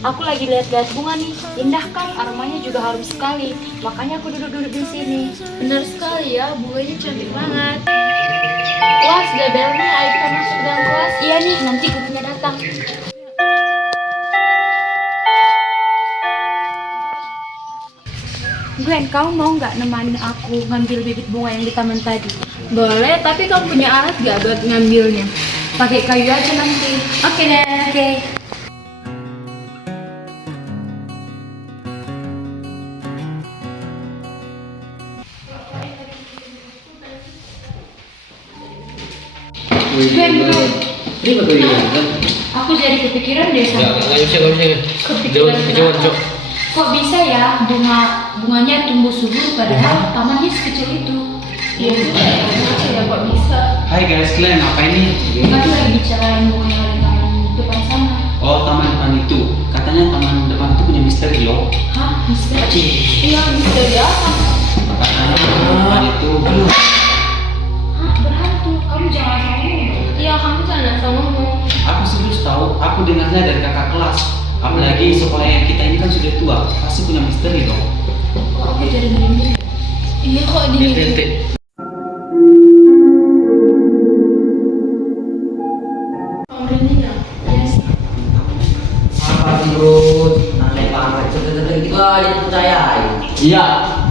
Aku lagi lihat-lihat bunga nih, indah kan, aromanya juga harum sekali. Makanya aku duduk-duduk di sini. Benar sekali ya, bunganya cantik banget. Wah, sudah bel nih, ayo kita masuk ke dalam kelas. Iya nih, nanti gurunya datang. Gwen, kamu mau nggak nemanin aku ngambil bibit bunga yang di taman tadi? Boleh, tapi kamu punya alat gak buat ngambilnya? Pakai kayu aja nanti. Oke deh. Oke. Gwen, Ini betul ini kan? aku jadi kepikiran deh Ya, sama. nggak bisa. Jauh, Cok. Kok bisa ya bunganya tumbuh subur padahal tamannya sekecil itu? Iya juga ya, kenapa ya kok bisa? Hai guys, kalian ngapain nih? Aku lagi bicarain bunga yang ada di taman depan sana. Oh, taman depan itu. Katanya taman depan itu punya misteri loh. Hah, misteri? Iya, misteri apa? Katanya taman depan itu. Hah, berhantu? Kamu jangan asal ngomong. Iya, kamu jangan asal ngomong. Aku serius tahu. Aku dengarnya dari kakak kelas. Apalagi sekolah yang kita ini kan sudah tua, pasti punya misteri loh. Kok aku jadi merinding? Iya kok Titik. Kamu merinding ya? Yes. Apa terus aneh banget sedetik gitu aja dipercayain. Iya,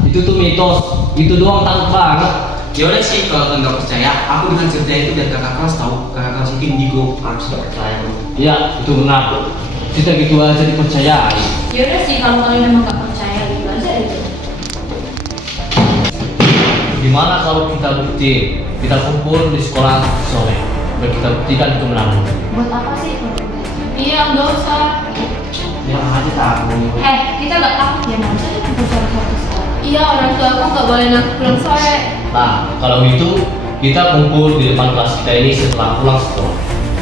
itu tuh mitos. Itu doang takut banget. Ya udah sih, kalau kalian nggak percaya, aku dengan cerita itu dari kakak kelas tahu. Kakak kelas itu indigo. Harus percaya. Iya, itu benar. Kita gitu aja dipercayai. Yaudah sih, kalau kalian memang gak percaya gitu aja itu. Gimana kalau kita bukti? Kita kumpul di sekolah sore. Biar kita buktikan itu benar. Buat apa sih? Iya, nggak usah. Bilang aja takut. Kita gak takut ya, nggak usah kita satu sekolah. Iya, orang tua aku nggak boleh aku pulang sore. Nah, kalau gitu kita kumpul di depan kelas kita ini setelah pulang sekolah.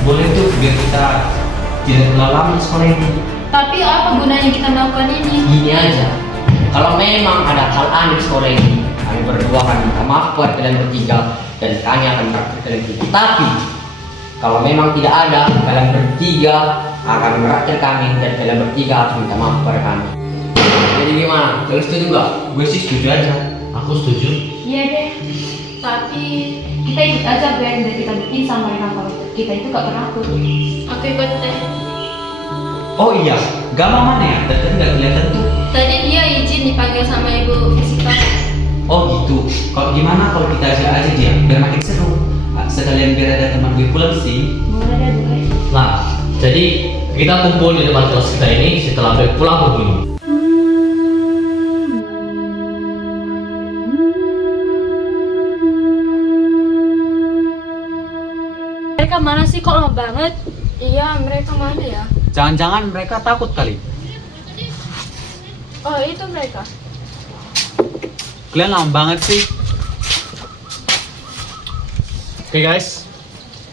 Boleh tuh biar kita tidak terlalu lama di sekolah ini. Tapi apa gunanya kita melakukan ini? Gini aja. Kalau memang ada hal aneh sore ini, kami berdua akan minta maaf buat kalian bertiga dan kami akan meraktir kalian bertiga. Tapi kalau memang tidak ada, kalian bertiga akan meraktir kami dan kalian bertiga harus minta maaf kepada kami. Jadi gimana? Kalian setuju nggak? Gue sih setuju aja. Aku setuju. Iya deh. Tapi Kita ikut aja Gwen, dan kita buktiin sama mereka kalau kita itu gak penakut. aku ikut deh. Oh iya, Gama mana ya? Dari tadi nggak kelihatan tuh. Tadi dia izin dipanggil sama ibu fisika. Oh gitu. Kalau gimana kalau kita ajak aja dia, biar makin seru. Sekalian biar ada teman gue pulang sih. Boleh deh, boleh. Nah, jadi kita kumpul di depan kelas kita ini setelah pulang berbunyi. Mereka mana sih, kok lama banget? Iya, mereka mana ya? Jangan-jangan mereka takut kali. Oh, itu mereka. Kalian lama banget sih. Oke guys,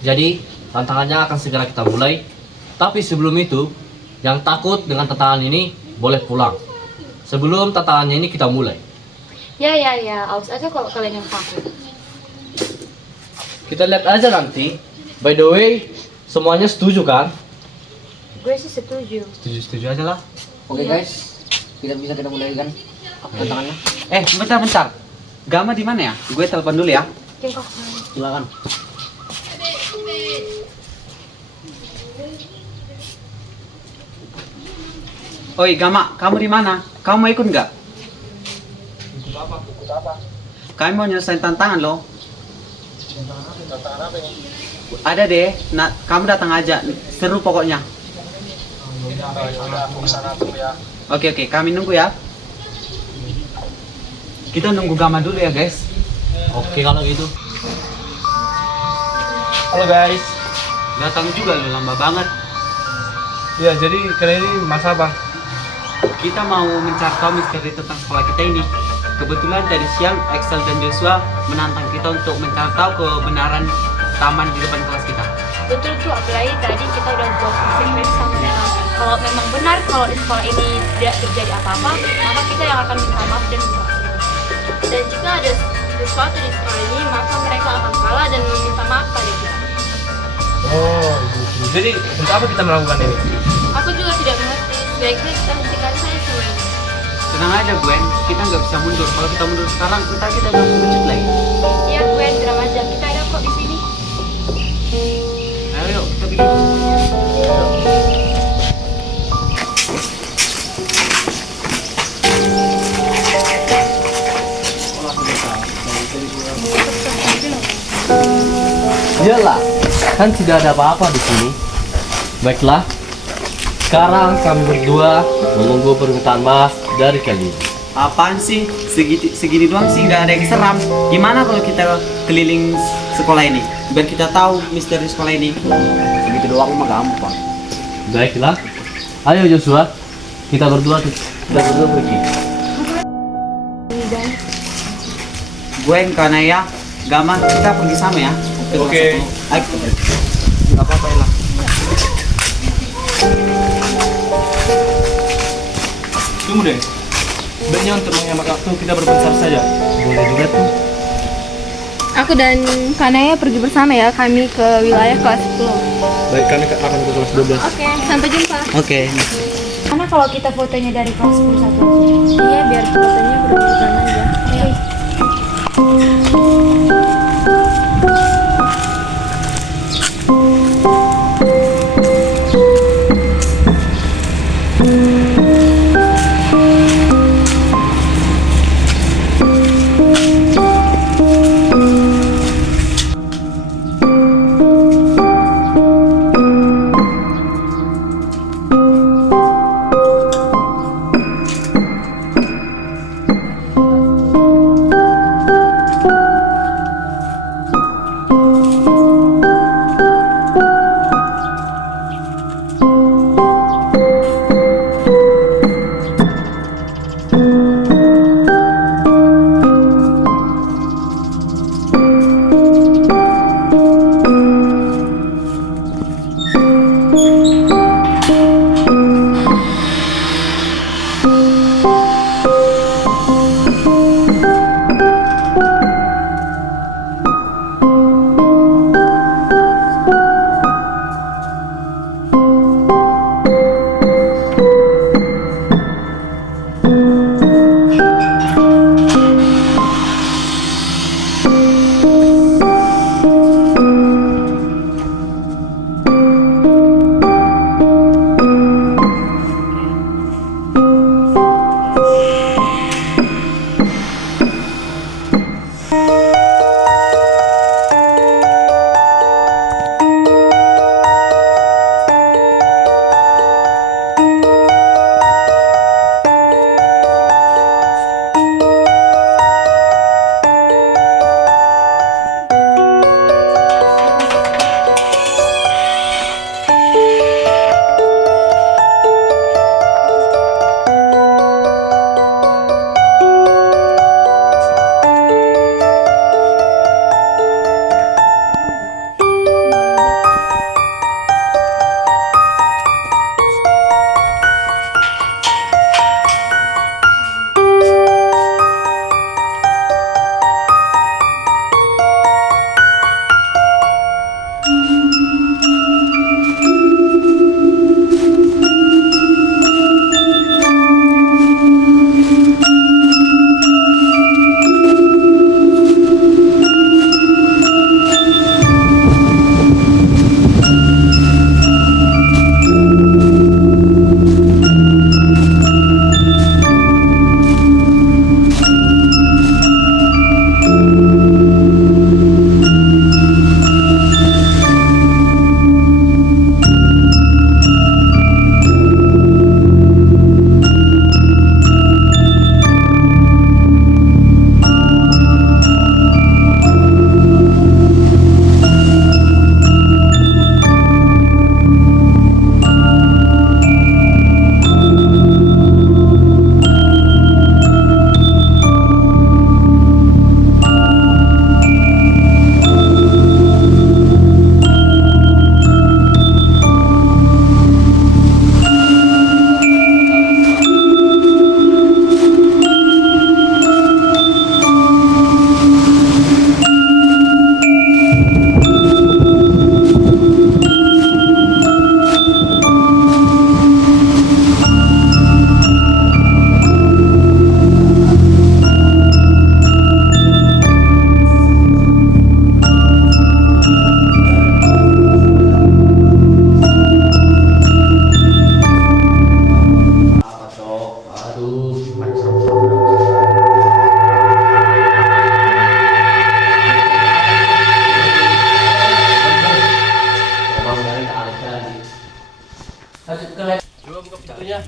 jadi tantangannya akan segera kita mulai. Tapi sebelum itu, yang takut dengan tantangan ini boleh pulang. Sebelum tantangannya ini kita mulai. Ya, awas aja kalau kalian yang takut. Kita lihat aja nanti. By the way, semuanya setuju kan? Gue sih setuju. Setuju aja lah. Oke guys, kita mulai kan tantangannya. Bentar. Gama di mana ya? Gue telepon dulu ya. Oke, kok. Silakan. Oi Gama, kamu di mana? Kamu mau ikut nggak? Ikut apa? Kami mau nyelesain tantangan loh. Tantangan apa ini? Ada deh. Nah, kamu datang aja. Seru pokoknya. Yaudah, aku kesana dulu ya. Oke, kami nunggu ya. Kita nunggu Gama dulu ya guys. Oke kalau gitu. Halo guys. Datang juga lo, lama banget. Ya, jadi kalian ini mas apa? Kita mau mencari tahu misteri tentang sekolah kita ini. Kebetulan tadi siang Excel dan Joshua menantang kita untuk mencari tahu kebenaran taman di depan kelas kita. Betul tuh, apalagi tadi kita udah buat eksperimen sama mereka. Kalau memang benar kalau di sekolah ini tidak terjadi apa-apa, maka kita yang akan minta maaf dan minta. Dan jika ada sesuatu di sekolah ini, maka mereka akan kalah dan meminta maaf pada kita. Oh, gitu. Jadi untuk apa kita melakukan ini? Aku juga tidak mengerti. Sebaiknya kita hentikan saja semuanya. Tenang aja Gwen, kita nggak bisa mundur. Kalau kita mundur sekarang, ntar kita udah lanjut lagi. Iya Gwen, tenang aja, kita ada kok di sini. Ayo yuk, kita bikin. Iyalah, kan tidak ada apa-apa di sini. Baiklah, sekarang kami berdua menunggu permintaan maaf dari kalian. Apaan sih? Segini doang sih, nggak ada yang seram. Gimana kalau kita keliling sekolah ini? Biar kita tahu misteri sekolah ini. Segitu doang mah gampang. Baiklah, ayo Joshua, kita berdua pergi. Gwen, Kanaya, Gama, kita pergi sama ya. Oke. Ayo kita pergi. Nggak apa-apa ya lah. Tunggu deh. Sebaiknya untuk menghemat waktu kita berpencar saja. Boleh juga tuh. Aku dan Kanaya pergi bersama ya, kami ke wilayah kelas 10. Baik, kami akan ke kelas 12. Oke, sampai jumpa. Oke. Karena kalau kita fotonya dari kelas 10 satu aja. Iya, biar fotonya berurutan aja. Oke.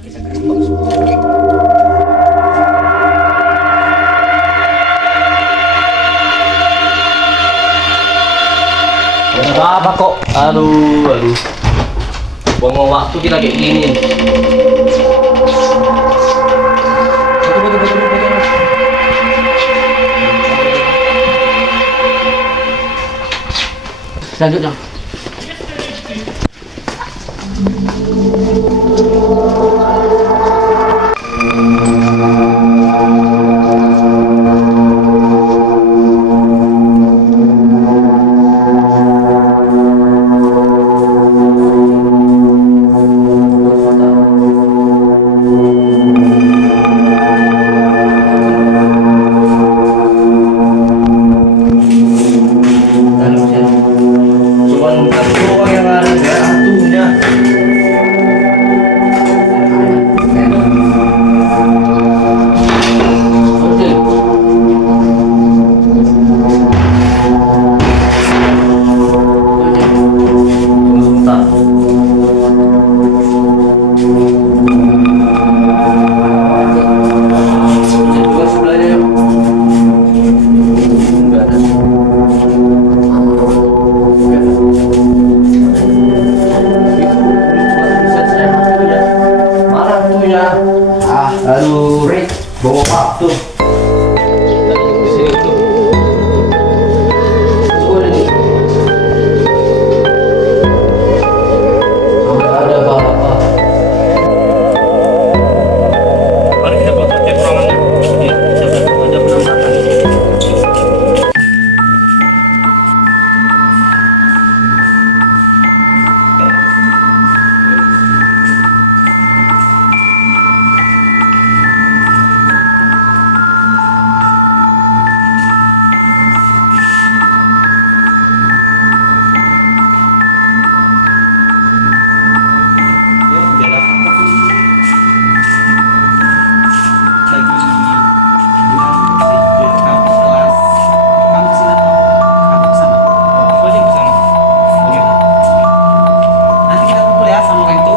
kita gerbang semua. Apa kok? Aduh. Buang waktu kita kayak gini. Selanjutnya. Cuman satu doang yang ada hantunya. Tunggu sebentar. Dua sebelahnya yuk. Enggak ada. Mana hantunya? Aduh, Rick, bawa waktu. Di sini tuh. Coba nih. Sampai ada apa-apa. Mari kita foto tiap ruangannya. Iya, ada penampakan. Ya, udah ada apa tuh? Lagi bilang kamu kelas, kamu kesini atau aku kesana? Aku aja yang kesana. Oke. Nanti kita kumpul ya sama orang itu.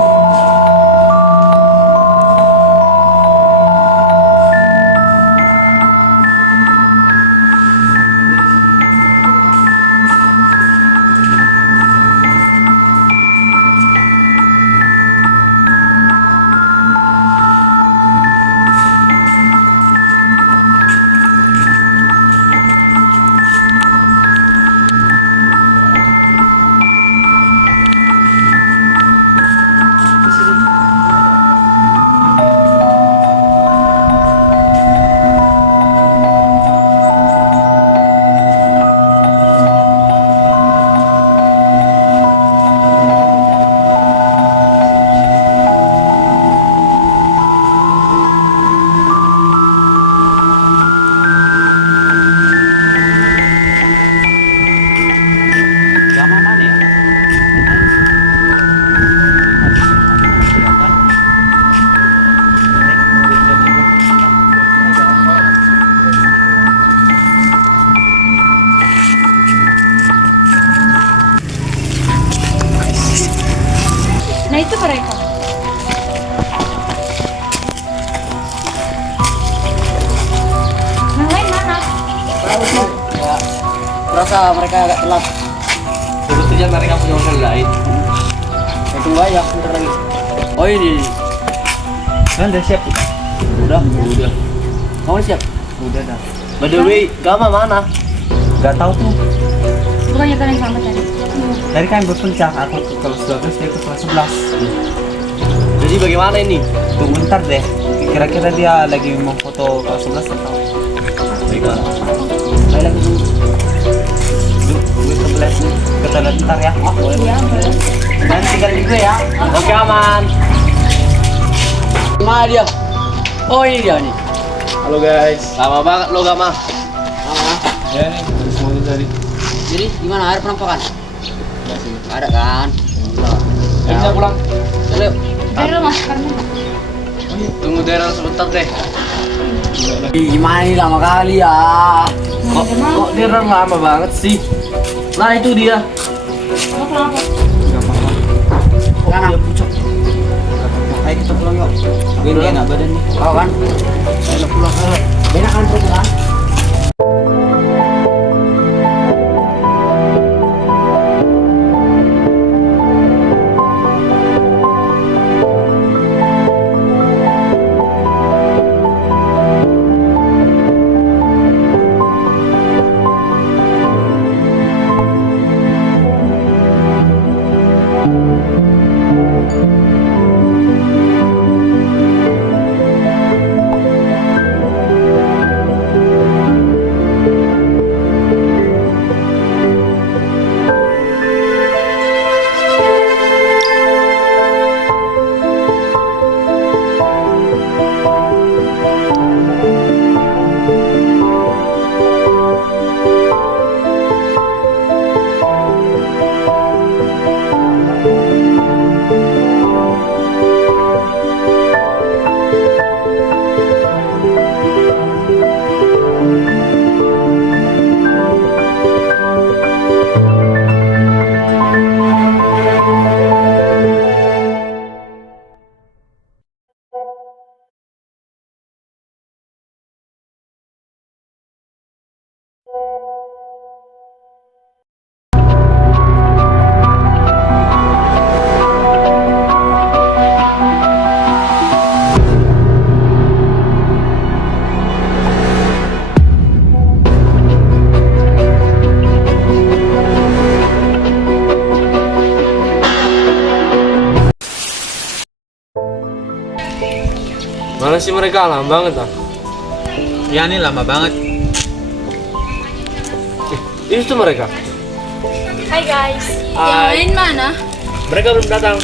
Gama mana ya? Nah itu mereka. Yang lain mana? Ya, rasa mereka agak telat. Sebetulnya mereka punya urusan lain. Ya, tunggu aja, bentar lagi. Oh ini. Kan udah siap. Udah. Udah. Kamu siap? Udah dah. By the way, Gama mana? Gak tahu tuh. Bukannya kalian sama tadi? Tadi kan berpencak, aku ke kelas 12, dia ke kelas 11. Jadi bagaimana ini? Tunggu bentar deh. Kira-kira dia lagi mau foto kelas 11 atau? Baiklah. Ayo lagi dulu. Gue kebelas nih. Kita lihat bentar ya. Oh, boleh. Iya, boleh. Dan tinggal juga ya. Oke, aman. Mana dia? Oh ini dia nih. Halo guys. Lama banget lo, Gama. Mana? Ya nih, semuanya tadi. Jadi gimana ada penampakan? Ada kan? Ya, bisa pulang. Yuk. Dari lo masuk karena Tunggu Daryl sebentar deh. Gimana ini lama kali ya? Kok Daryl lama banget sih? Nah itu dia. lo kenapa? Gak apa-apa. Mana? Dia pucuk. Ayo kita pulang yuk. Gue Pulang. enak badan nih. Kau kan? Ayo pulang. Benak kan pulang? Mana sih mereka? Lama banget ah. Ya nih lama banget. Itu tuh mereka. Hai guys. Yang lain mana? Mereka belum datang.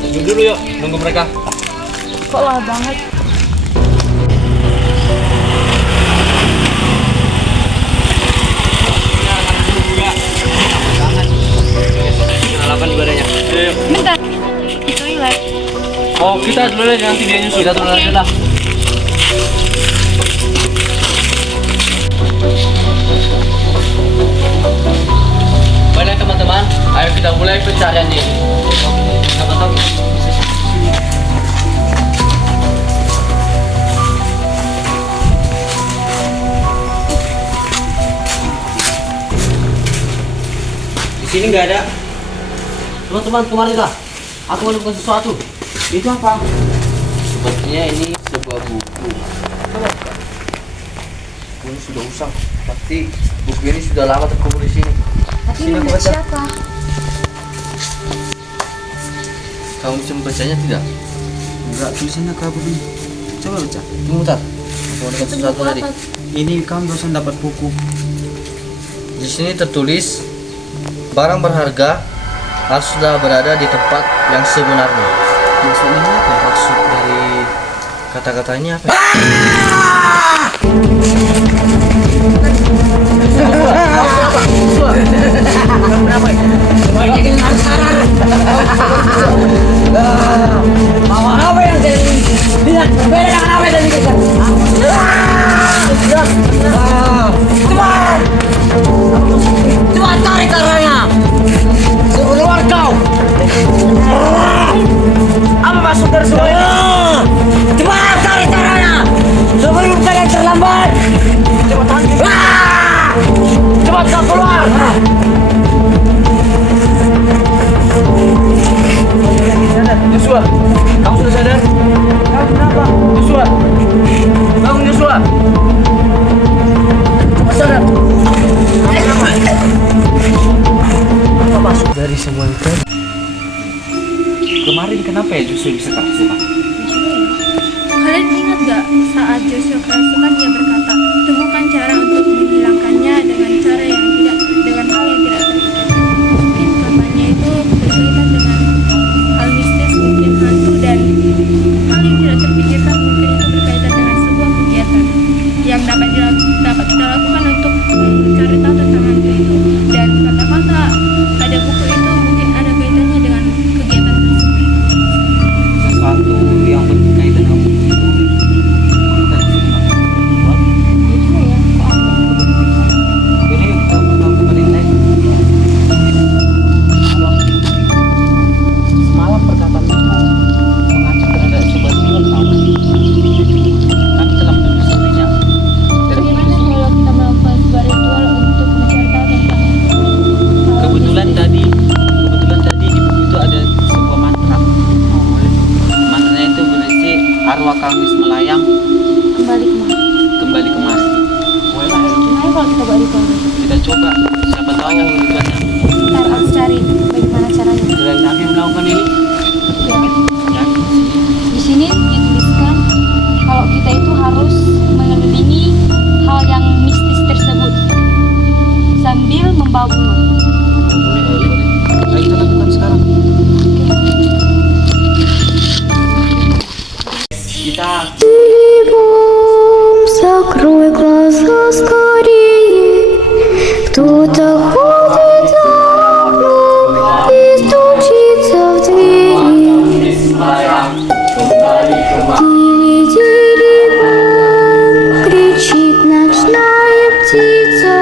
Tunggu dulu yuk, nunggu mereka. Kok lama banget? Kenalakan ibadahnya. Ayo. Bentar. Di toilet. Oh, kita dulu aja, nanti dia nyusul. Kita dulu aja dah. Baiklah teman-teman, ayo kita mulai pencarian ini. Siapa tahu kita bisa sini. Di sini nggak ada. Teman-teman, kemarilah. Aku menemukan sesuatu. Itu apa? Sepertinya ini sebuah buku. Coba. Ini sudah usang. Pasti buku ini sudah lama terkubur di sini. Tapi Sini aku menurut baca. siapa? Kamu bisa membacanya tidak? Enggak, tulisannya apa begini? Coba baca. Tunggu bentar. Aku menemukan sesuatu tadi. Ini kamu barusan dapat buku. Di sini tertulis barang berharga haruslah berada di tempat yang sebenarnya. Maksudnya apa? Maksud dari kata-kata ini apa? Joshua, kamu sudah sadar? Kamu kenapa? Joshua, bangun Joshua. Coba sadar. Apa masuk dari semua itu? Kemarin kenapa ya Joshua bisa kerasukan? Kalian ingat gak saat Joshua kerasukan dia berkata, temukan cara untuk menghilangkannya dengan cara yang tidak, dengan hal yang tidak terpikirkan. Mungkin katanya itu berkaitan dengan hal mistis, mungkin hantu, dan hal yang tidak terpikirkan mungkin itu berkaitan dengan sebuah kegiatan yang dapat kita lakukan untuk mencari tahu tentang hantu itu. Dan kata-kata pada buku itu mungkin ada kaitannya dengan kegiatan tersebut. Sesuatu yang berkaitan dengan buku itu. Kita bisa melakukan. Ini Siapa tahu tujuannya. Ntar aku cari bagaimana caranya. Dan kami melakukan ini. Ya. Ya. Di sini dituliskan kalau kita itu harus mengelilingi hal yang mistis tersebut sambil membawa bunga. Ayo kita lakukan sekarang. Kita Закрой глаза скорее, кто-то ходит за окном и стучится в двери. Тили-тили-бом, кричит ночная птица,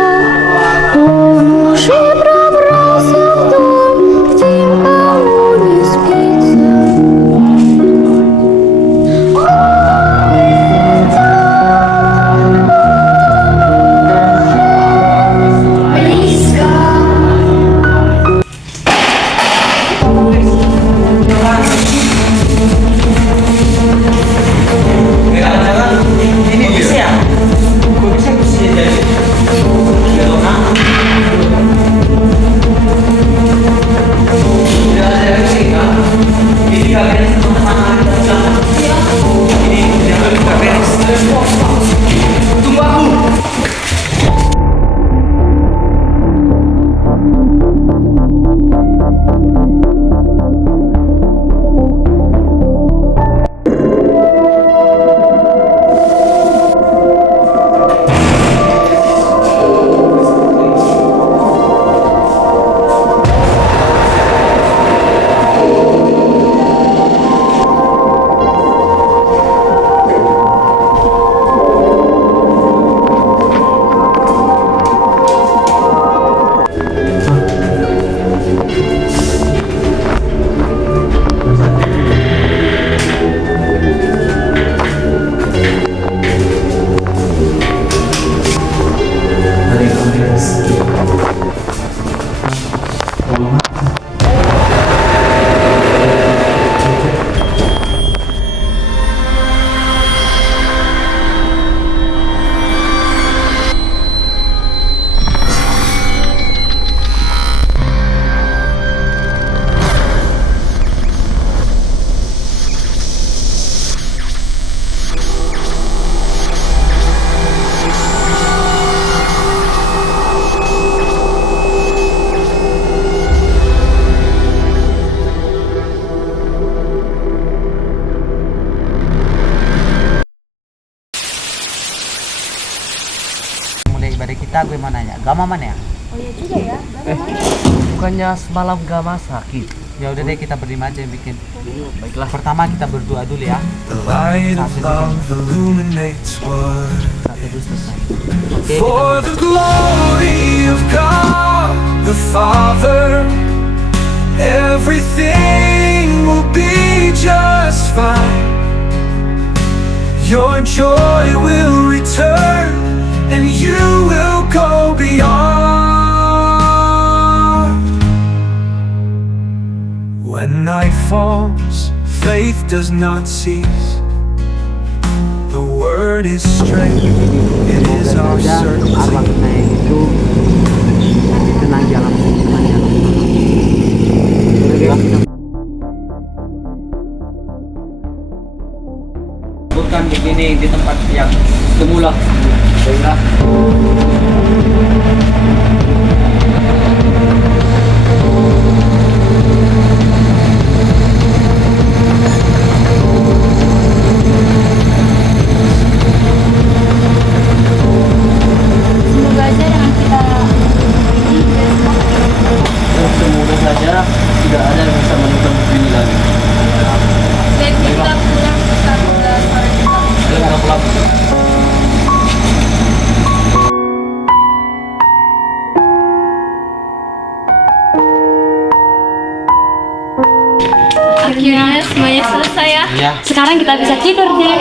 он уже пробрался в дом, где никому не спится. Ini bisa ya? Kok bisa jadi? Tidak ada yang sih kan? Ini kalian teman-teman ini yang lebih beres. Tunggu aku. Mulai ibadah kita gue mana ya? Gama mana ya? Oh iya juga ya. Bukannya semalam gak masakin? Ya udah deh kita berlima aja yang bikin. Baiklah. Pertama kita berdua dulu ya. The light of love illuminates what. Satu dulu selesai. Oke. For the glory of God the Father, everything will be just fine. Your joy will return and you will go beyond. When night falls, faith does not cease. The word is strength, it is our Arwah certainty. kita yang itu tenang jalan tenang jalan. Bukan begini di tempat yang semula. Baiklah. Semoga aja dengan kita ini Semoga saja tidak ada yang bisa menemukan begini lagi. baik kita pulang saat udah sore juga. Ayo kita pulang. Akhirnya semuanya selesai ya. Iya. Sekarang kita bisa tidur deh.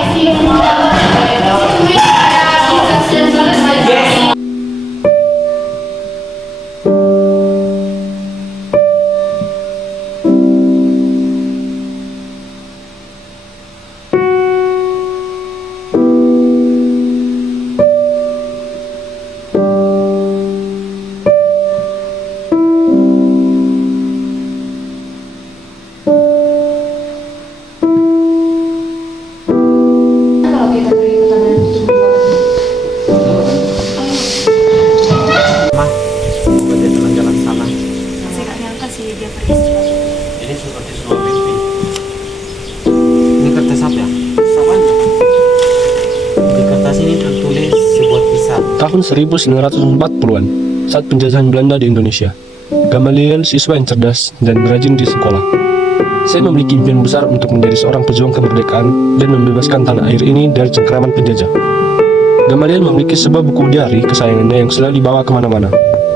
seperti sebuah mimpi. Ini kertas apa ya? Samanya. Di kertas ini tertulis sebuah kisah. Tahun 1940-an, saat penjajahan Belanda di Indonesia, Gamaliel siswa yang cerdas dan rajin di sekolah. Saya memiliki impian besar untuk menjadi seorang pejuang kemerdekaan dan membebaskan tanah air ini dari cengkraman penjajah. Gamaliel memiliki sebuah buku diari kesayangannya yang selalu dibawa kemana-mana.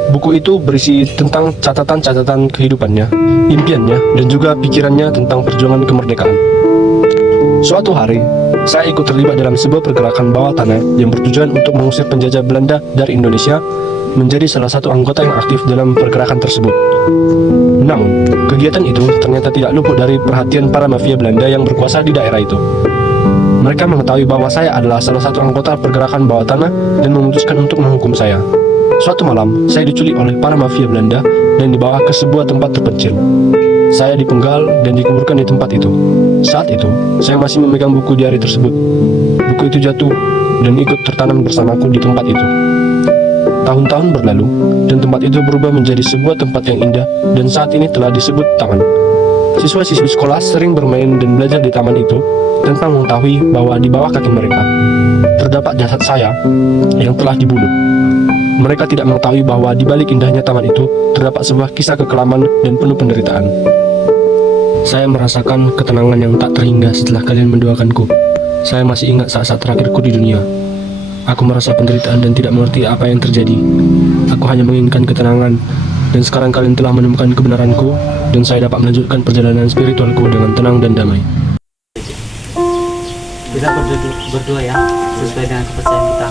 Buku itu berisi tentang catatan-catatan kehidupannya, impiannya, dan juga pikirannya tentang perjuangan kemerdekaan. Suatu hari, saya ikut terlibat dalam sebuah pergerakan bawah tanah yang bertujuan untuk mengusir penjajah Belanda dari Indonesia, menjadi salah satu anggota yang aktif dalam pergerakan tersebut. Namun, kegiatan itu ternyata tidak luput dari perhatian para mafia Belanda yang berkuasa di daerah itu. Mereka mengetahui bahwa saya adalah salah satu anggota pergerakan bawah tanah dan memutuskan untuk menghukum saya. Suatu malam, saya diculik oleh para mafia Belanda dan dibawa ke sebuah tempat terpencil. Saya dipenggal dan dikuburkan di tempat itu. Saat itu, saya masih memegang buku diari tersebut. Buku itu jatuh dan ikut tertanam bersamaku di tempat itu. Tahun-tahun berlalu, dan tempat itu berubah menjadi sebuah tempat yang indah dan saat ini telah disebut taman. Siswa-siswi sekolah sering bermain dan belajar di taman itu tanpa mengetahui bahwa di bawah kaki mereka terdapat jasad saya yang telah dibunuh. Mereka tidak mengetahui bahwa di balik indahnya taman itu terdapat sebuah kisah kekelaman dan penuh penderitaan. Saya merasakan ketenangan yang tak terhingga setelah kalian mendoakanku. Saya masih ingat saat-saat terakhirku di dunia. Aku merasa penderitaan dan tidak mengerti apa yang terjadi. Aku hanya menginginkan ketenangan, dan sekarang kalian telah menemukan kebenaranku, dan saya dapat melanjutkan perjalanan spiritualku dengan tenang dan damai. Kita berdoa ya, sesuai dengan kepercayaan kita.